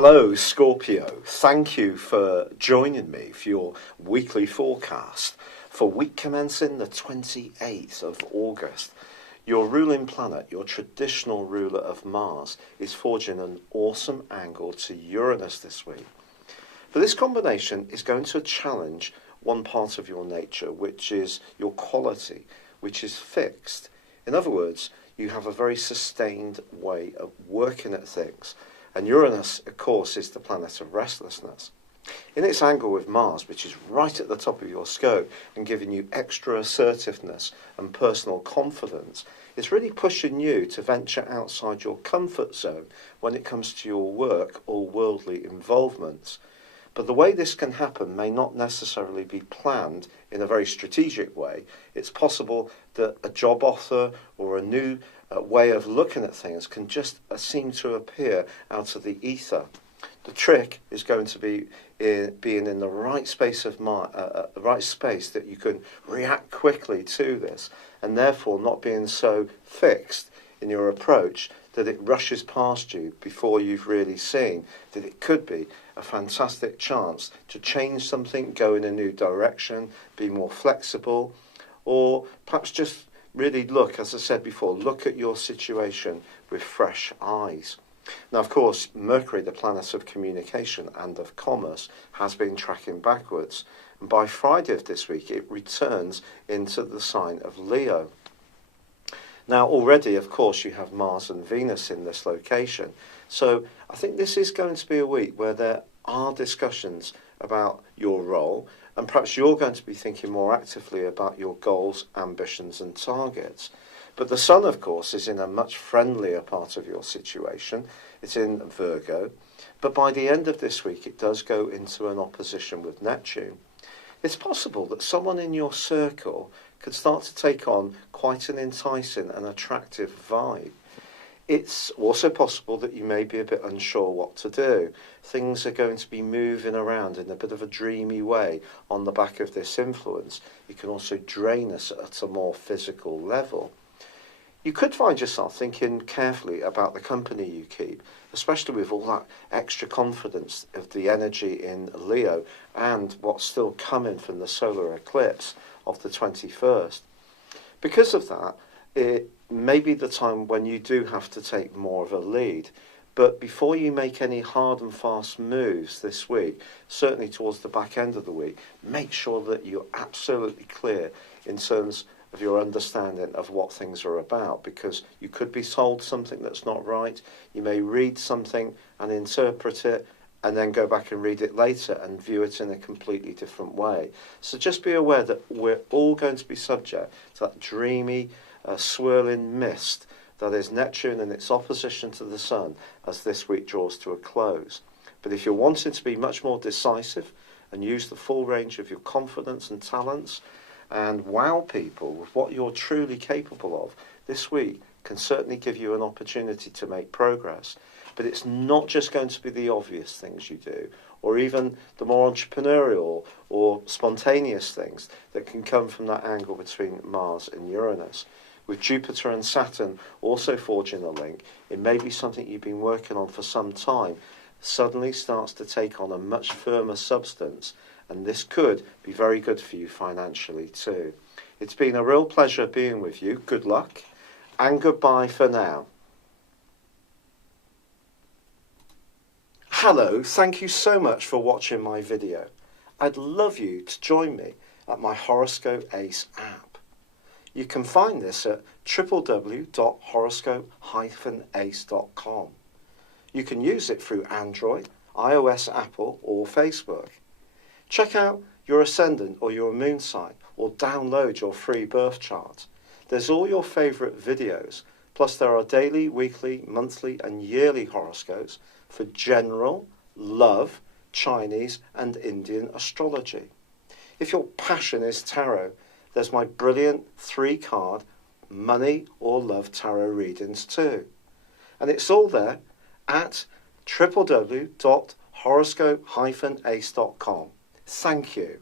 Hello, Scorpio. Thank you for joining me for your weekly forecast for week commencing the 28th of August. Your ruling planet, your traditional ruler of Mars, is forging an awesome angle to Uranus this week. But this combination is going to challenge one part of your nature, which is your quality, which is fixed. In other words, you have a very sustained way of working at things. And Uranus, of course, is the planet of restlessness. In its angle with Mars, which is right at the top of your scope and giving you extra assertiveness and personal confidence, it's really pushing you to venture outside your comfort zone when it comes to your work or worldly involvements. But the way this can happen may not necessarily be planned in a very strategic way. It's possible that a job offer or a new way of looking at things can just seem to appear out of the ether. The trick is going to be being in the right space of right space that you can react quickly to this, and therefore not being so fixed in your approach that it rushes past you before you've really seen that it could be a fantastic chance to change something, go in a new direction, be more flexible, or perhaps just really look, as I said before, look at your situation with fresh eyes. Now, of course, Mercury, the planet of communication and of commerce, has been tracking backwards. And by Friday of this week, it returns into the sign of Leo. Now, already, of course, you have Mars and Venus in this location. So I think this is going to be a week where there are discussions about your role, and perhaps you're going to be thinking more actively about your goals, ambitions and targets. But the Sun, of course, is in a much friendlier part of your situation. It's in Virgo. But by the end of this week, it does go into an opposition with Neptune. It's possible that someone in your circle could start to take on quite an enticing and attractive vibe. It's also possible that you may be a bit unsure what to do. Things are going to be moving around in a bit of a dreamy way on the back of this influence. You can also drain us at a more physical level. You could find yourself thinking carefully about the company you keep, especially with all that extra confidence of the energy in Leo and what's still coming from the solar eclipse of the 21st. Because of that, it may be the time when you do have to take more of a lead. But before you make any hard and fast moves this week, certainly towards the back end of the week, make sure that you're absolutely clear in terms of your understanding of what things are about, because you could be told something that's not right. You may read something and interpret it and then go back and read it later and view it in a completely different way. So just be aware that we're all going to be subject to that dreamy, swirling mist that is Neptune and its opposition to the Sun as this week draws to a close. But if you're wanting to be much more decisive and use the full range of your confidence and talents and wow people with what you're truly capable of, this week can certainly give you an opportunity to make progress. But it's not just going to be the obvious things you do, or even the more entrepreneurial or spontaneous things that can come from that angle between Mars and Uranus. With Jupiter and Saturn also forging a link, it may be something you've been working on for some time suddenly starts to take on a much firmer substance, and this could be very good for you financially too. It's been a real pleasure being with you. Good luck, and goodbye for now. Hello, thank you so much for watching my video. I'd love you to join me at my Horoscope Ace app. You can find this at www.horoscope-ace.com. You can use it through Android, iOS, Apple or Facebook. Check out your ascendant or your moon sign or download your free birth chart. There's all your favourite videos, plus there are daily, weekly, monthly and yearly horoscopes for general, love, Chinese and Indian astrology. If your passion is tarot, there's my brilliant 3-card money or love tarot readings too. And it's all there at www.horoscope-ace.com. Thank you.